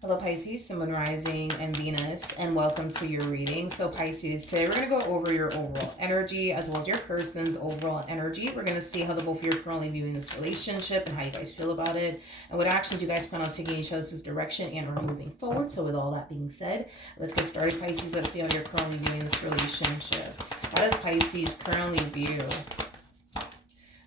Hello Pisces, Sun, Moon, Rising, and Venus, and welcome to your reading. So Pisces, today we're going to go over your overall energy as well as your person's overall energy. We're going to see how the both of you are currently viewing this relationship and how you guys feel about it, and what actions you guys plan on taking each other's direction and or moving forward. So with all that being said, let's get started, Pisces. Let's see how you're currently viewing this relationship. How does Pisces currently view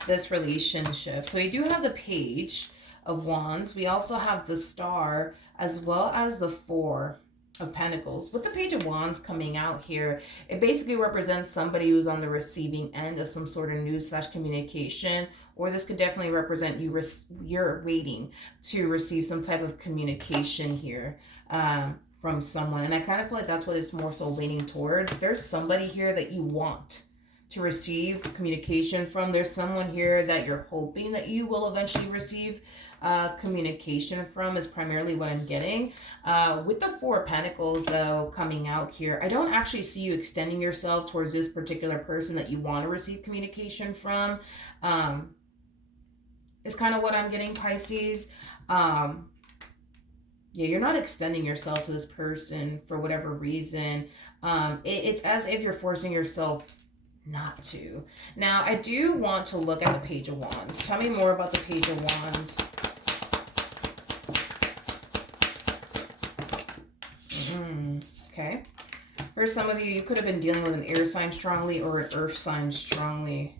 this relationship? So we do have the Page of Wands. We also have the Star as well as the Four of Pentacles. With the Page of Wands coming out here, it basically represents somebody who's on the receiving end of some sort of news / communication, or this could definitely represent you're waiting to receive some type of communication here from someone. And I kind of feel like that's what it's more so leaning towards. There's somebody here that you want to receive communication from. There's someone here that you're hoping that you will eventually receive communication from, is primarily what I'm getting. With the Four of Pentacles though coming out here, I don't actually see you extending yourself towards this particular person that you want to receive communication from. Is kind of what I'm getting, Pisces. Yeah, you're not extending yourself to this person for whatever reason. It's as if you're forcing yourself not to. Now, I do want to look at the Page of Wands. Tell me more about the Page of Wands. Okay. For some of you, you could have been dealing with an air sign strongly or an earth sign strongly.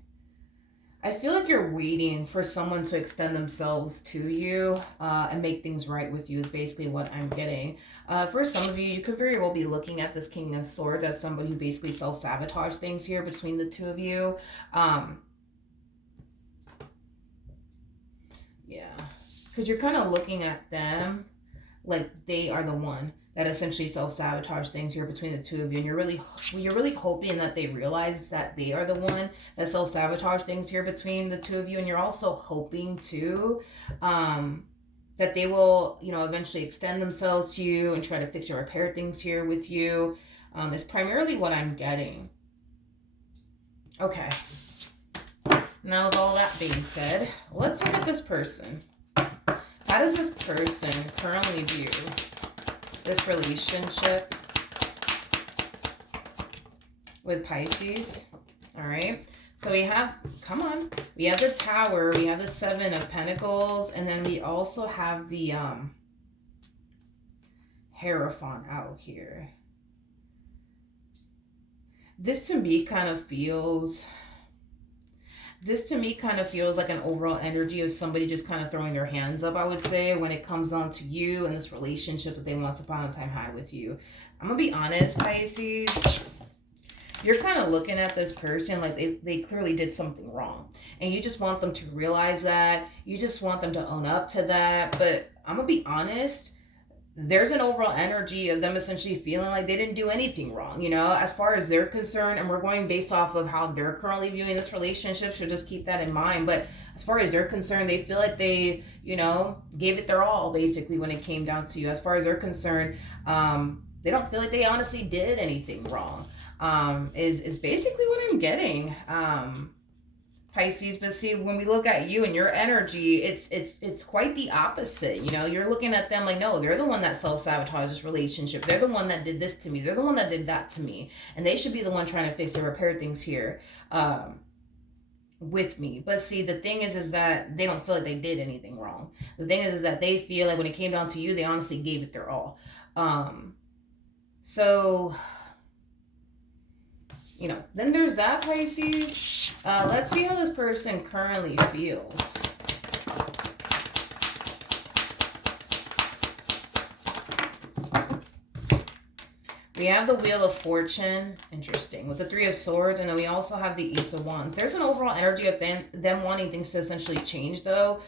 I feel like you're waiting for someone to extend themselves to you and make things right with you is basically what I'm getting. For some of you, you could very well be looking at this King of Swords as somebody who basically self-sabotage things here between the two of you. Yeah, because you're kind of looking at them like they are the one that essentially self-sabotage things here between the two of you, and you're really hoping that they realize that they are the one that self-sabotage things here between the two of you. And you're also hoping too that they will, you know, eventually extend themselves to you and try to fix or repair things here with you. Is primarily what I'm getting. Okay, now with all that being said, let's look at this person. How does this person currently view this relationship with Pisces? All right. So we have, come on, we have the Tower, we have the Seven of Pentacles, and then we also have the Hierophant out here. This to me kind of feels like an overall energy of somebody just kind of throwing their hands up, I would say, when it comes on to you and this relationship that they once upon a time had with you. I'm going to be honest, Pisces. You're kind of looking at this person like they clearly did something wrong. And you just want them to realize that. You just want them to own up to that. But I'm going to be honest. There's an overall energy of them essentially feeling like they didn't do anything wrong, you know, as far as they're concerned. And we're going based off of how they're currently viewing this relationship, so just keep that in mind. But as far as they're concerned, they feel like they, you know, gave it their all basically when it came down to you. As far as they're concerned, they don't feel like they honestly did anything wrong, is basically what I'm getting. Pisces. But see, when we look at you and your energy, it's quite the opposite. You know, you're looking at them like, no, they're the one that self-sabotaged this relationship. They're the one that did this to me. They're the one that did that to me. And they should be the one trying to fix or repair things here with me. But see, the thing is that they don't feel like they did anything wrong. The thing is that they feel like when it came down to you, they honestly gave it their all. So, you know, then there's that, Pisces. Let's see how this person currently feels. We have the Wheel of Fortune, interesting, with the Three of Swords, and then we also have the Ace of Wands. There's an overall energy of them wanting things to essentially change, though,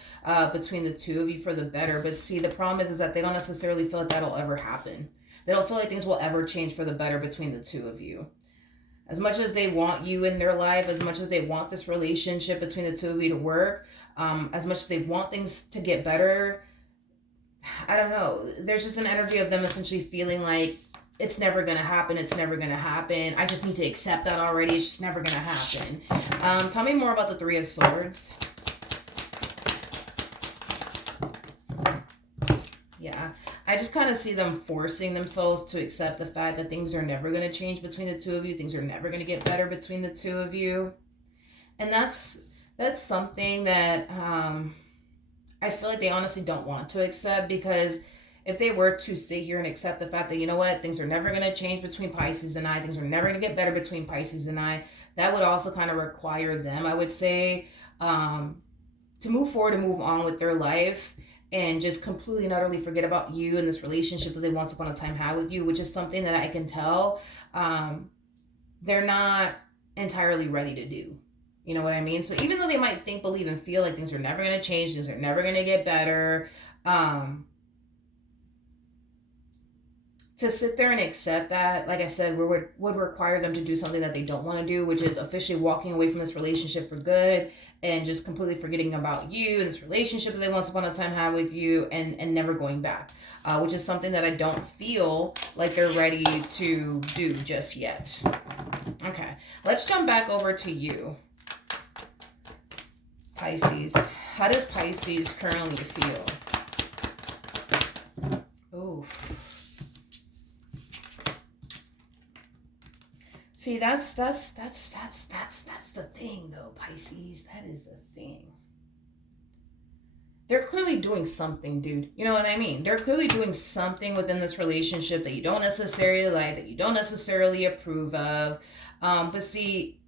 between the two of you for the better. But see, the problem is that they don't necessarily feel like that'll ever happen. They don't feel like things will ever change for the better between the two of you. As much as they want you in their life, as much as they want this relationship between the two of you to work, as much as they want things to get better, I don't know. There's just an energy of them essentially feeling like it's never going to happen. It's never going to happen. I just need to accept that already. It's just never going to happen. Tell me more about the Three of Swords. Yeah. Yeah. I just kind of see them forcing themselves to accept the fact that things are never going to change between the two of you. Things are never going to get better between the two of you. And that's something that I feel like they honestly don't want to accept, because if they were to sit here and accept the fact that, you know what, things are never going to change between Pisces and I, things are never going to get better between Pisces and I, that would also kind of require them, I would say, to move forward and move on with their life and just completely and utterly forget about you and this relationship that they once upon a time had with you, which is something that I can tell they're not entirely ready to do. You know what I mean? So even though they might think, believe, and feel like things are never going to change, things are never going to get better, to sit there and accept that, like I said, would require them to do something that they don't want to do, which is officially walking away from this relationship for good and just completely forgetting about you and this relationship that they once upon a time had with you, and never going back, which is something that I don't feel like they're ready to do just yet. Okay, let's jump back over to you, Pisces. How does Pisces currently feel? Oof. See, that's the thing, though, Pisces. That is the thing. They're clearly doing something, dude. You know what I mean? They're clearly doing something within this relationship that you don't necessarily like, that you don't necessarily approve of. But see,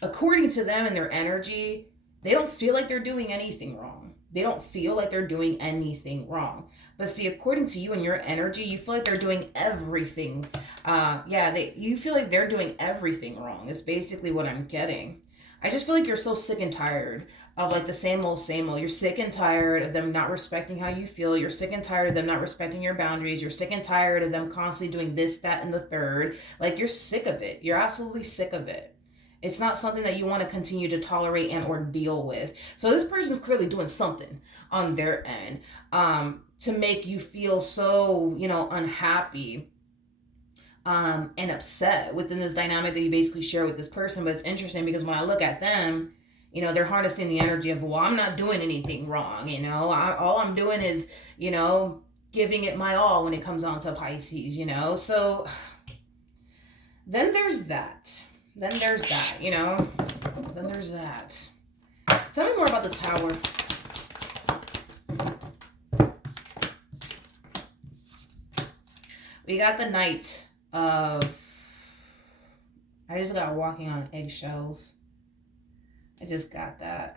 according to them and their energy, they don't feel like they're doing anything wrong. They don't feel like they're doing anything wrong. But see, according to you and your energy, you feel like they're doing everything. You feel like they're doing everything wrong. Is basically what I'm getting. I just feel like you're so sick and tired of like the same old, same old. You're sick and tired of them not respecting how you feel. You're sick and tired of them not respecting your boundaries. You're sick and tired of them constantly doing this, that, and the third. Like, you're sick of it. You're absolutely sick of it. It's not something that you want to continue to tolerate and or deal with. So this person's clearly doing something on their end to make you feel so, unhappy and upset within this dynamic that you basically share with this person. But it's interesting because when I look at them, they're harnessing the energy of, well, I'm not doing anything wrong. All I'm doing is, giving it my all when it comes on to Pisces, So then there's that. Then there's that. Tell me more about the Tower. We got the Knight of... I just got walking on eggshells. I just got that.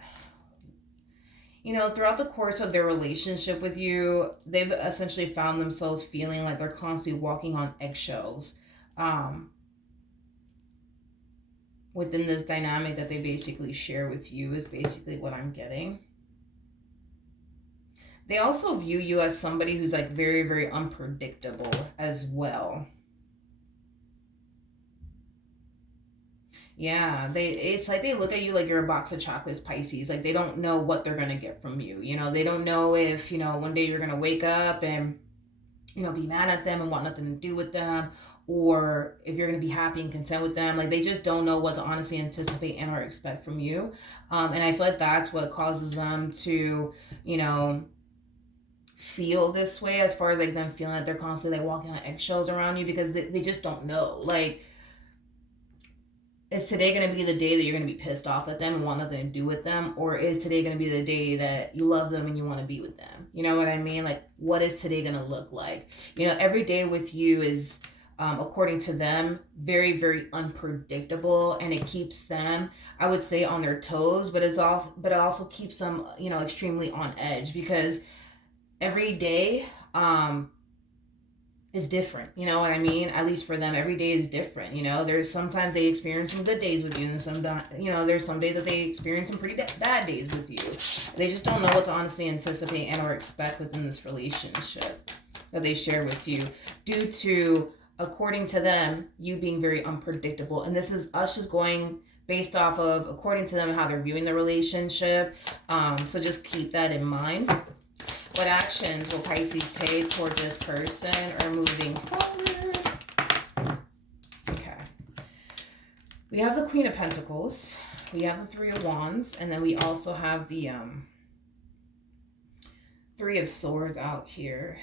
Throughout the course of their relationship with you, they've essentially found themselves feeling like they're constantly walking on eggshells. Within this dynamic that they basically share with you is basically what I'm getting. They also view you as somebody who's like very, very unpredictable as well. Yeah, it's like they look at you like you're a box of chocolates, Pisces. Like, they don't know what they're going to get from you. They don't know if, one day you're going to wake up and, be mad at them and want nothing to do with them, or if you're going to be happy and content with them. Like, they just don't know what to honestly anticipate and or expect from you. And I feel like that's what causes them to, feel this way, as far as like them feeling like they're constantly like walking on eggshells around you, because they just don't know. Like, is today going to be the day that you're going to be pissed off at them and want nothing to do with them? Or is today going to be the day that you love them and you want to be with them? You know what I mean? Like, what is today going to look like? Every day with you is, according to them, very, very unpredictable, and it keeps them, I would say, on their toes, but it also keeps them, extremely on edge, because every day is different. You know what I mean? At least for them, every day is different. There's sometimes they experience some good days with you, and there's some days that they experience some pretty bad days with you. They just don't know what to honestly anticipate and or expect within this relationship that they share with you, due to, according to them, you being very unpredictable. And this is us just going based off of, according to them, how they're viewing the relationship. So just keep that in mind. What actions will Pisces take towards this person or moving forward? Okay. We have the Queen of Pentacles. We have the Three of Wands. And then we also have the Three of Swords out here.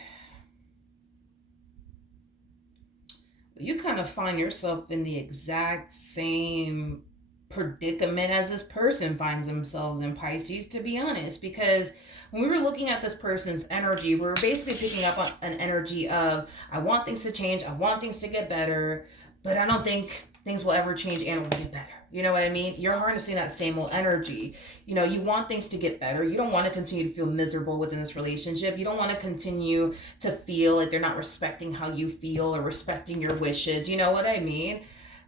You kind of find yourself in the exact same predicament as this person finds themselves in, Pisces, to be honest, because when we were looking at this person's energy, we were basically picking up on an energy of, I want things to change, I want things to get better, but I don't think things will ever change and will get better. You know what I mean? You're harnessing that same old energy. You know, you want things to get better. You don't want to continue to feel miserable within this relationship. You don't want to continue to feel like they're not respecting how you feel or respecting your wishes. You know what I mean?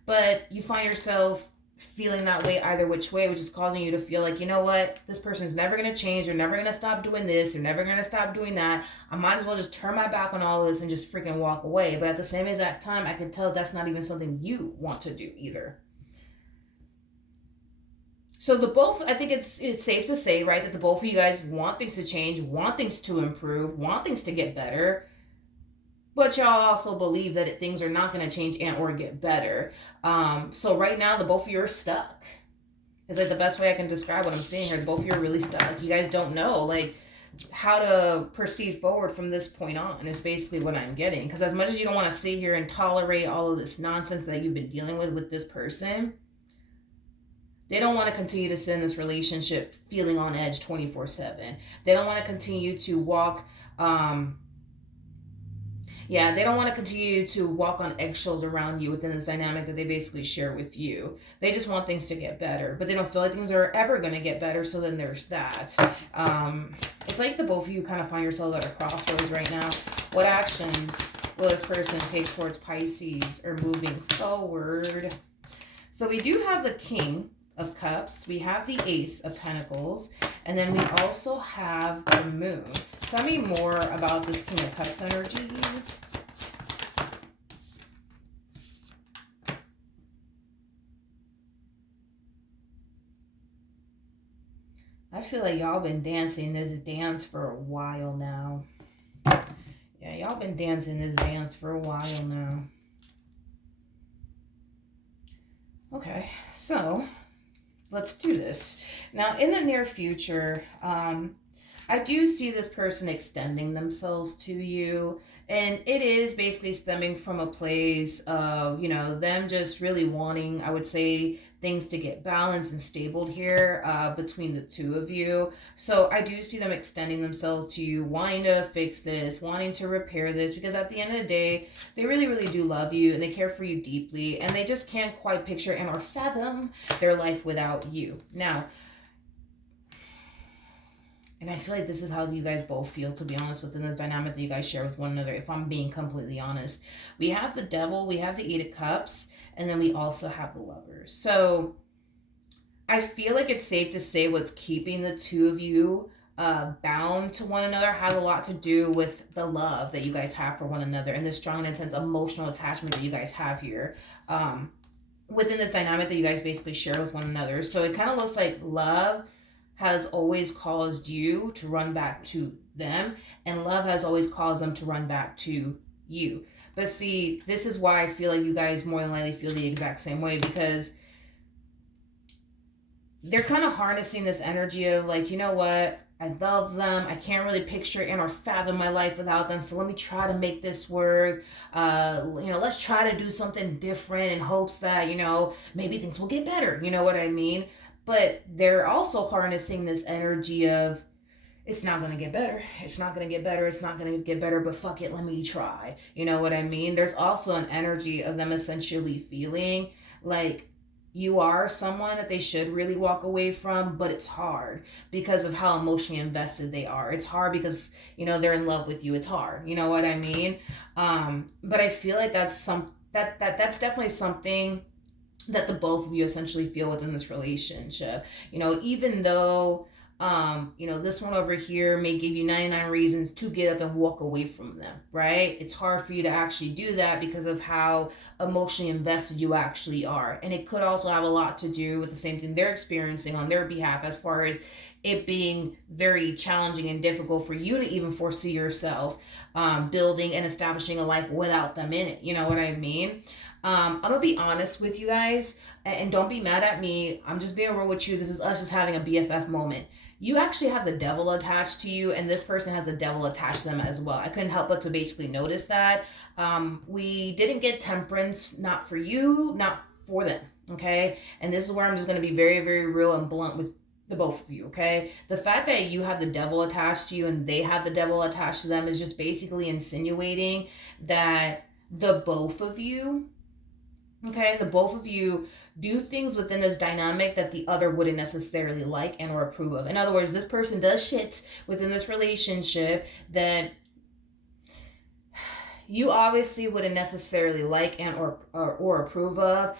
But you find yourself feeling that way either which way, which is causing you to feel like, you know what, this person's never going to change. They're never going to stop doing this. They're never going to stop doing that. I might as well just turn my back on all of this and just freaking walk away. But at the same exact time, I could tell that's not even something you want to do either. So the both, I think it's safe to say, right, that the both of you guys want things to change, want things to improve, want things to get better, but y'all also believe that things are not going to change and or get better. So right now, the both of you are stuck. It's like the best way I can describe what I'm seeing here. The both of you are really stuck. You guys don't know like how to proceed forward from this point on. Is basically what I'm getting. Because as much as you don't want to sit here and tolerate all of this nonsense that you've been dealing with this person, they don't want to continue to sit in this relationship feeling on edge 24/7. They don't want to continue to walk. They don't want to continue to walk on eggshells around you within this dynamic that they basically share with you. They just want things to get better, but they don't feel like things are ever going to get better. So then there's that. It's like the both of you kind of find yourselves at a crossroads right now. What actions will this person take towards Pisces or moving forward? So we do have the King of Cups, we have the Ace of Pentacles, and then we also have the Moon. Tell me more about this King of Cups energy. I feel like y'all been dancing this dance for a while now. Yeah, y'all been dancing this dance for a while now. Okay, so let's do this. Now, in the near future, I do see this person extending themselves to you. And it is basically stemming from a place of, you know, them just really wanting, I would say, things to get balanced and stabled here between the two of you. So I do see them extending themselves to you, wanting to fix this, wanting to repair this, because at the end of the day, they really, really do love you and they care for you deeply. And they just can't quite picture and or fathom their life without you. Now, and I feel like this is how you guys both feel, to be honest, within this dynamic that you guys share with one another, if I'm being completely honest. We have the Devil, we have the Eight of Cups, and then we also have the Lovers. So I feel like it's safe to say what's keeping the two of you bound to one another has a lot to do with the love that you guys have for one another and the strong and intense emotional attachment that you guys have here. Within this dynamic that you guys basically share with one another. So it kind of looks like love has always caused you to run back to them, and love has always caused them to run back to you. But see, this is why I feel like you guys more than likely feel the exact same way, because they're kind of harnessing this energy of like, you know what, I love them. I can't really picture and or fathom my life without them. So let me try to make this work. Let's try to do something different in hopes that, maybe things will get better. You know what I mean? But they're also harnessing this energy of, it's not going to get better. It's not going to get better. It's not going to get better, but fuck it. Let me try. You know what I mean? There's also an energy of them essentially feeling like you are someone that they should really walk away from, but it's hard because of how emotionally invested they are. It's hard because, they're in love with you. It's hard. You know what I mean? But I feel like that's that's definitely something that the both of you essentially feel within this relationship. Even though this one over here may give you 99 reasons to get up and walk away from them, right? It's hard for you to actually do that because of how emotionally invested you actually are. And it could also have a lot to do with the same thing they're experiencing on their behalf, as far as it being very challenging and difficult for you to even foresee yourself building and establishing a life without them in it. You know what I mean? I'm gonna be honest with you guys, and don't be mad at me. I'm just being real with you. This is us just having a BFF moment. you actually have the devil attached to you, and this person has the devil attached to them as well. I couldn't help but to basically notice that. We didn't get temperance, not for you, not for them. Okay. And this is where I'm just going to be very, very real and blunt with the both of you. Okay. The fact that you have the devil attached to you and they have the devil attached to them is just basically insinuating that the both of you, okay, the both of you do things within this dynamic that the other wouldn't necessarily like and or approve of. In other words, this person does shit within this relationship that you obviously wouldn't necessarily like and or approve of.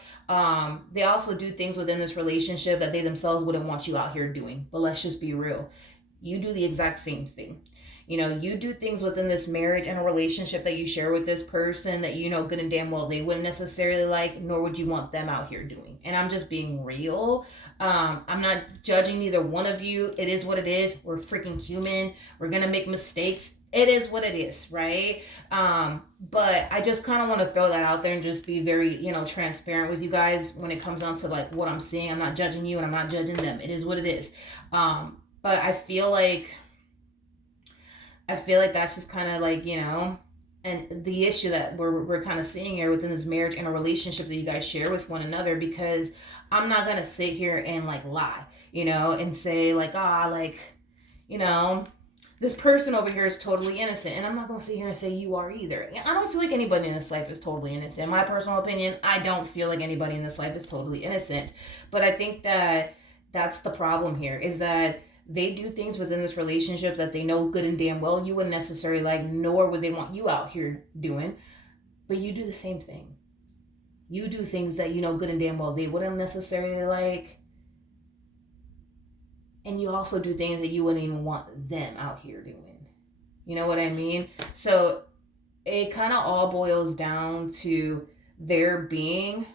They also do things within this relationship that they themselves wouldn't want you out here doing. But let's just be real. You do the exact same thing. You know, you do things within this marriage and a relationship that you share with this person that you know good and damn well they wouldn't necessarily like, nor would you want them out here doing. And I'm just being real. I'm not judging neither one of you. It is what it is. We're freaking human. We're going to make mistakes. It is what it is, right? But I just kind of want to throw that out there and just be very, transparent with you guys when it comes down to like what I'm seeing. I'm not judging you and I'm not judging them. It is what it is. But I feel like that's just kind of like, and the issue that we're kind of seeing here within this marriage and a relationship that you guys share with one another, because I'm not going to sit here and like lie, and say like, this person over here is totally innocent. And I'm not going to sit here and say you are either. I don't feel like anybody in this life is totally innocent. In my personal opinion, I don't feel like anybody in this life is totally innocent. But I think that that's the problem here, is that they do things within this relationship that they know good and damn well you wouldn't necessarily like, nor would they want you out here doing. But you do the same thing. You do things that you know good and damn well they wouldn't necessarily like. And you also do things that you wouldn't even want them out here doing. You know what I mean? So it kind of all boils down to there being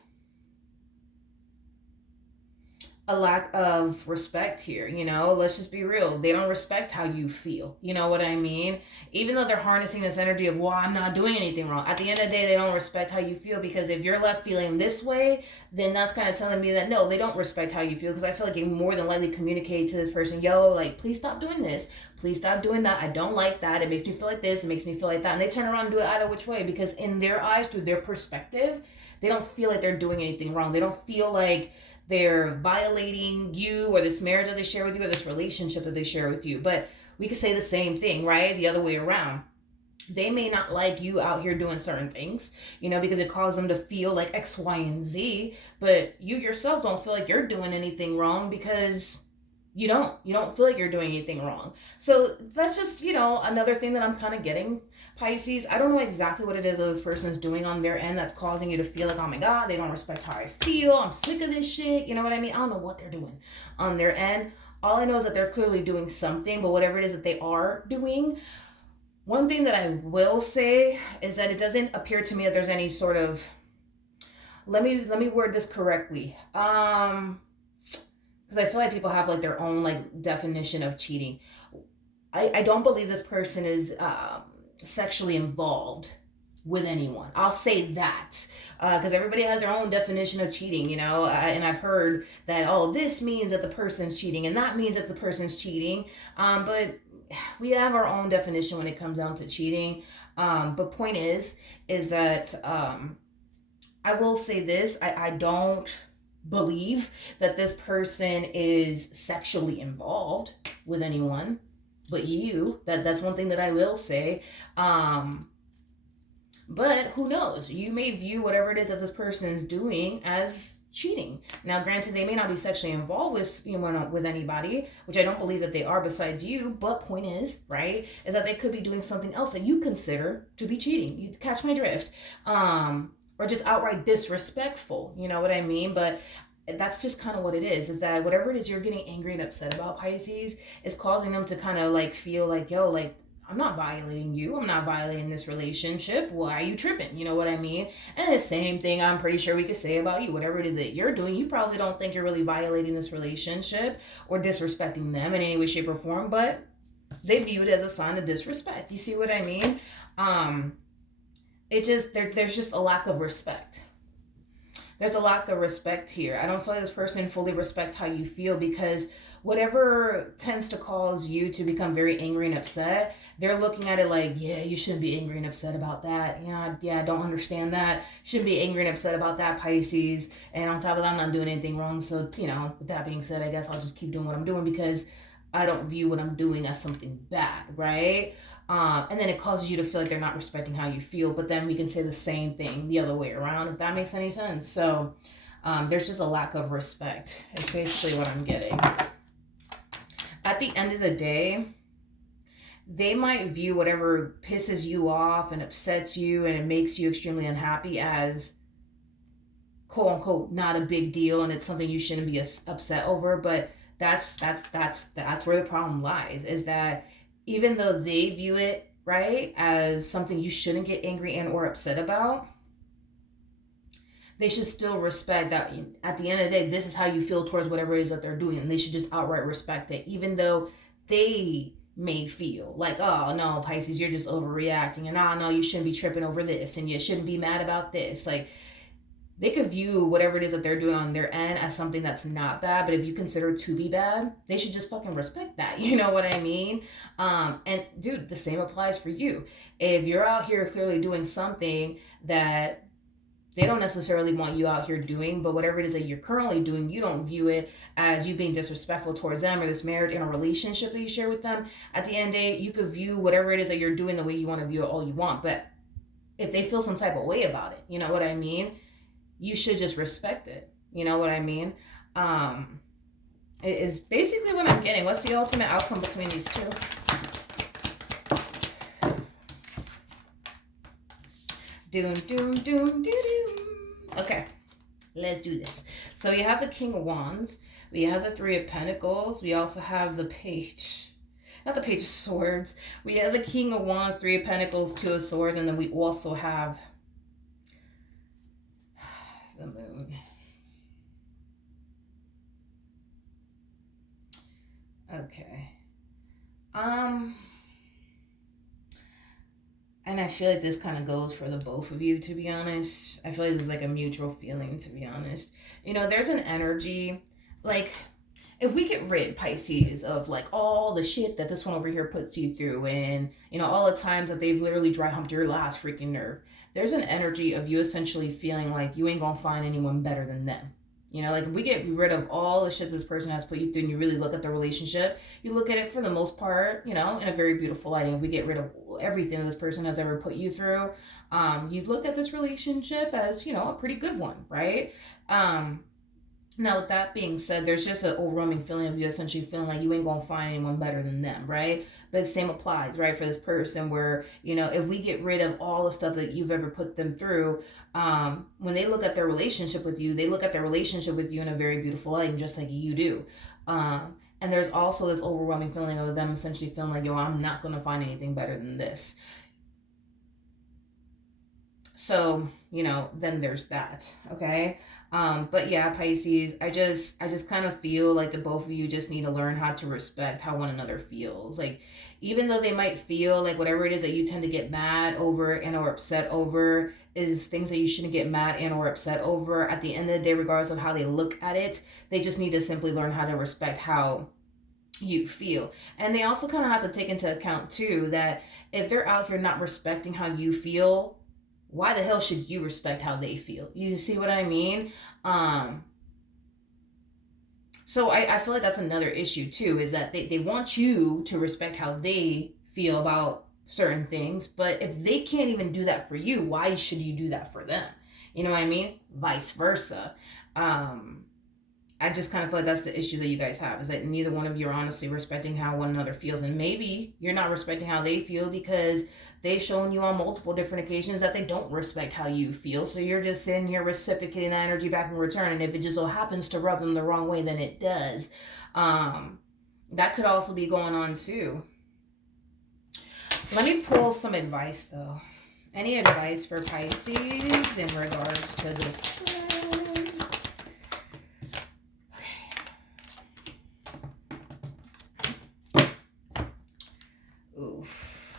a lack of respect here. Let's just be real. They don't respect how you feel. You know what I mean? Even though they're harnessing this energy of, well, I'm not doing anything wrong. At the end of the day, they don't respect how you feel, because if you're left feeling this way, then that's kind of telling me that no, they don't respect how you feel, because I feel like you more than likely communicate to this person, yo, like, please stop doing this. Please stop doing that. I don't like that. It makes me feel like this. It makes me feel like that. And they turn around and do it either which way, because in their eyes, through their perspective, they don't feel like they're doing anything wrong. They don't feel like they're violating you or this marriage that they share with you or this relationship that they share with you. But we could say the same thing, right? The other way around. They may not like you out here doing certain things, because it causes them to feel like X, Y, and Z. But you yourself don't feel like you're doing anything wrong, because you don't feel like you're doing anything wrong. So that's just, another thing that I'm kind of getting, Pisces. I don't know exactly what it is that this person is doing on their end that's causing you to feel like, oh my God, they don't respect how I feel. I'm sick of this shit. You know what I mean? I don't know what they're doing on their end. All I know is that they're clearly doing something, but whatever it is that they are doing, one thing that I will say is that it doesn't appear to me that there's any sort of, let me word this correctly. Because I feel like people have like their own like definition of cheating. I don't believe this person is sexually involved with anyone. I'll say that, because everybody has their own definition of cheating, and I've heard that, oh, this means that the person's cheating and that means that the person's cheating, but we have our own definition when it comes down to cheating. But point is that I will say this, I don't believe that this person is sexually involved with anyone but you. That's one thing that I will say. But who knows? You may view whatever it is that this person is doing as cheating. Now, granted, they may not be sexually involved with anybody, which I don't believe that they are besides you. But point is, right, is that they could be doing something else that you consider to be cheating. You catch my drift. Or just outright disrespectful. You know what I mean? But that's just kind of what it is that whatever it is you're getting angry and upset about, Pisces, is causing them to kind of like feel like, yo, like, I'm not violating you. I'm not violating this relationship. Why are you tripping? You know what I mean? And the same thing I'm pretty sure we could say about you. Whatever it is that you're doing, you probably don't think you're really violating this relationship or disrespecting them in any way, shape, or form, but they view it as a sign of disrespect. You see what I mean? There's just a lack of respect. There's a lack of respect here. I don't feel like this person fully respects how you feel, because whatever tends to cause you to become very angry and upset, they're looking at it like, yeah, you shouldn't be angry and upset about that. Yeah, I don't understand that. Shouldn't be angry and upset about that, Pisces. And on top of that, I'm not doing anything wrong. So, with that being said, I guess I'll just keep doing what I'm doing because I don't view what I'm doing as something bad, right? And then it causes you to feel like they're not respecting how you feel. But then we can say the same thing the other way around, if that makes any sense. So there's just a lack of respect. It's basically what I'm getting. At the end of the day, they might view whatever pisses you off and upsets you and it makes you extremely unhappy as quote unquote not a big deal, and it's something you shouldn't be upset over. But that's where the problem lies, is that even though they view it, right, as something you shouldn't get angry and or upset about, they should still respect that at the end of the day, this is how you feel towards whatever it is that they're doing. And they should just outright respect it, even though they may feel like, oh, no, Pisces, you're just overreacting. And, oh, no, you shouldn't be tripping over this. And you shouldn't be mad about this. Like, they could view whatever it is that they're doing on their end as something that's not bad. But if you consider it to be bad, they should just fucking respect that. You know what I mean? And, dude, the same applies for you. If you're out here clearly doing something that they don't necessarily want you out here doing, but whatever it is that you're currently doing, you don't view it as you being disrespectful towards them or this marriage and a relationship that you share with them. At the end of the day, you could view whatever it is that you're doing the way you want to view it all you want. But if they feel some type of way about it, you know what I mean? You should just respect it. You know what I mean? It is basically what I'm getting. What's the ultimate outcome between these two? Doom, doom, doom, doom, doom. Okay, let's do this. So you have the King of Wands. We have the Three of Pentacles. We also have the Page, not the Page of Swords. We have the King of Wands, Three of Pentacles, Two of Swords, and then we also have the Moon. Okay. And I feel like this kind of goes for the both of you, to be honest. I feel like this is like a mutual feeling, to be honest. There's an energy, like, if we get rid, Pisces, of like all the shit that this one over here puts you through and, all the times that they've literally dry humped your last freaking nerve, there's an energy of you essentially feeling like you ain't gonna find anyone better than them. Like if we get rid of all the shit this person has put you through and you really look at the relationship, you look at it for the most part, in a very beautiful lighting. If we get rid of everything this person has ever put you through, you look at this relationship as, a pretty good one, right? Now, with that being said, there's just an overwhelming feeling of you essentially feeling like you ain't gonna find anyone better than them, right? But the same applies, right, for this person where, if we get rid of all the stuff that you've ever put them through, when they look at their relationship with you, they look at their relationship with you in a very beautiful light, and just like you do. And there's also this overwhelming feeling of them essentially feeling like, yo, I'm not gonna find anything better than this. So, then there's that, okay? But yeah, Pisces, I just kind of feel like the both of you just need to learn how to respect how one another feels. Like, even though they might feel like whatever it is that you tend to get mad over and or upset over is things that you shouldn't get mad and or upset over, at the end of the day, regardless of how they look at it, they just need to simply learn how to respect how you feel. And they also kind of have to take into account too that if they're out here not respecting how you feel, why the hell should you respect how they feel? You see what I mean? So I feel like that's another issue too, is that they want you to respect how they feel about certain things, but if they can't even do that for you, why should you do that for them? You know what I mean? Vice versa. I just kind of feel like that's the issue that you guys have, is that neither one of you are honestly respecting how one another feels. And maybe you're not respecting how they feel because they've shown you on multiple different occasions that they don't respect how you feel. So you're just sitting here reciprocating that energy back in return. And if it just so happens to rub them the wrong way, then it does. That could also be going on too. Let me pull some advice though. Any advice for Pisces in regards to this?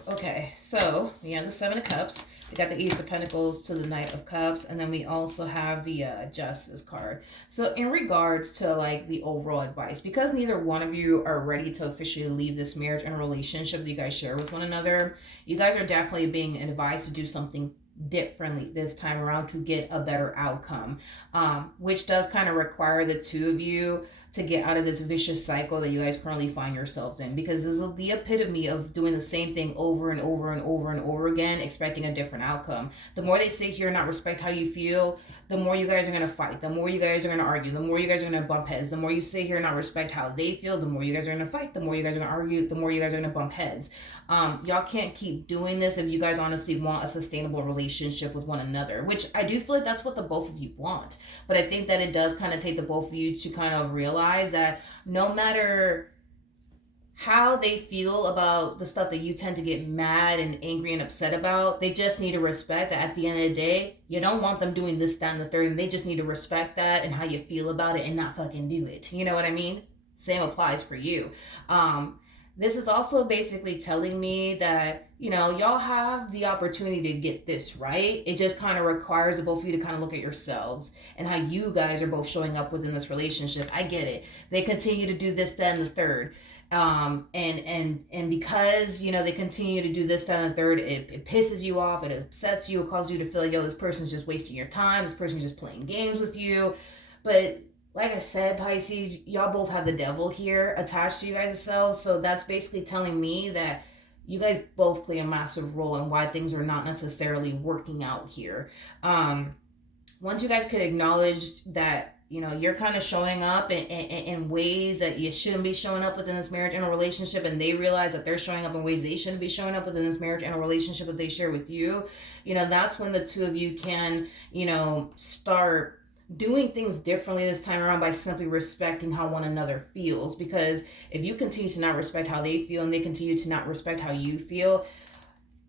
Okay, so we We have the Seven of Cups. We got the Ace of Pentacles to the Knight of Cups. And then we also have the Justice card. So in regards to like the overall advice, because neither one of you are ready to officially leave this marriage and relationship that you guys share with one another, you guys are definitely being advised to do something differently this time around to get a better outcome, which does kind of require the two of you to get out of this vicious cycle that you guys currently find yourselves in, because this is the epitome of doing the same thing over and over and over and over again, expecting a different outcome. The more they sit here and not respect how you feel, the more you guys are going to fight, the more you guys are going to argue, the more you guys are going to bump heads. The more you sit here and not respect how they feel, the more you guys are going to fight, the more you guys are going to argue, the more you guys are going to bump heads. Y'all can't keep doing this if you guys honestly want a sustainable relationship with one another, which I do feel like that's what the both of you want. But I think that it does kind of take the both of you to kind of realize that no matter how they feel about the stuff that you tend to get mad and angry and upset about, they just need to respect that at the end of the day, you don't want them doing this, that, and the third, and they just need to respect that and how you feel about it and not fucking do it. You know what I mean? Same applies for you. This is also basically telling me that, you know, y'all have the opportunity to get this right. It just kind of requires the both of you to kind of look at yourselves and how you guys are both showing up within this relationship. I get it. They continue to do this, that, and the third. And because, you know, they continue to do this, that, and the third, it pisses you off, it upsets you, it causes you to feel like, yo, this person's just wasting your time, this person's just playing games with you. But like I said, Pisces, y'all both have the devil here attached to you guys' selves. So that's basically telling me that you guys both play a massive role in why things are not necessarily working out here. Once you guys could acknowledge that, you know, you're kind of showing up in ways that you shouldn't be showing up within this marriage and a relationship, and they realize that they're showing up in ways they shouldn't be showing up within this marriage and a relationship that they share with you, you know, that's when the two of you can, you know, start doing things differently this time around by simply respecting how one another feels. Because if you continue to not respect how they feel and they continue to not respect how you feel,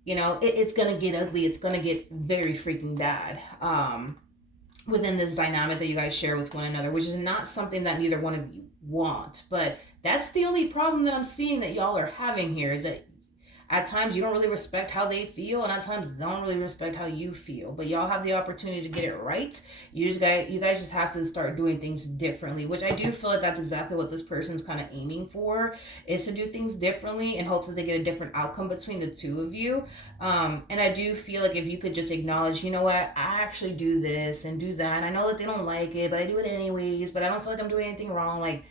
you know, it's gonna get ugly. It's gonna get very freaking bad within this dynamic that you guys share with one another, which is not something that neither one of you want. But that's the only problem that I'm seeing that y'all are having here, is that at times you don't really respect how they feel, and at times they don't really respect how you feel. But y'all have the opportunity to get it right. You guys just have to start doing things differently, which I do feel like that's exactly what this person's kind of aiming for, is to do things differently in hopes that they get a different outcome between the two of you. And I do feel like if you could just acknowledge, you know what, I actually do this and do that, and I know that they don't like it, but I do it anyways, but I don't feel like I'm doing anything wrong. Like,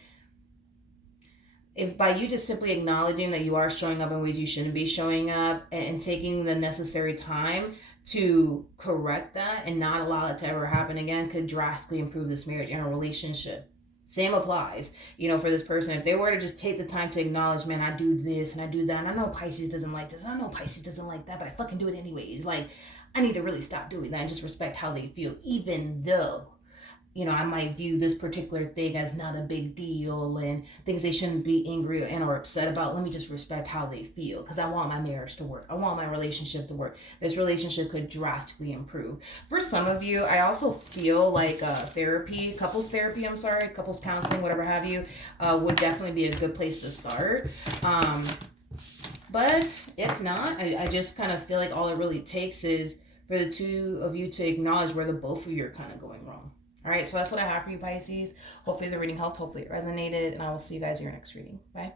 if by you just simply acknowledging that you are showing up in ways you shouldn't be showing up, and taking the necessary time to correct that and not allow it to ever happen again, could drastically improve this marriage and a relationship. Same applies, you know, for this person. If they were to just take the time to acknowledge, man, I do this and I do that, and I know Pisces doesn't like this, I know Pisces doesn't like that, but I fucking do it anyways. Like, I need to really stop doing that and just respect how they feel, even though, you know, I might view this particular thing as not a big deal and things they shouldn't be angry and or upset about. Let me just respect how they feel, because I want my marriage to work. I want my relationship to work. This relationship could drastically improve. For some of you, I also feel like couples counseling, whatever have you, would definitely be a good place to start. But if not, I just kind of feel like all it really takes is for the two of you to acknowledge where the both of you are kind of going wrong. All right, so that's what I have for you, Pisces. Hopefully the reading helped. Hopefully it resonated, and I will see you guys in your next reading. Bye.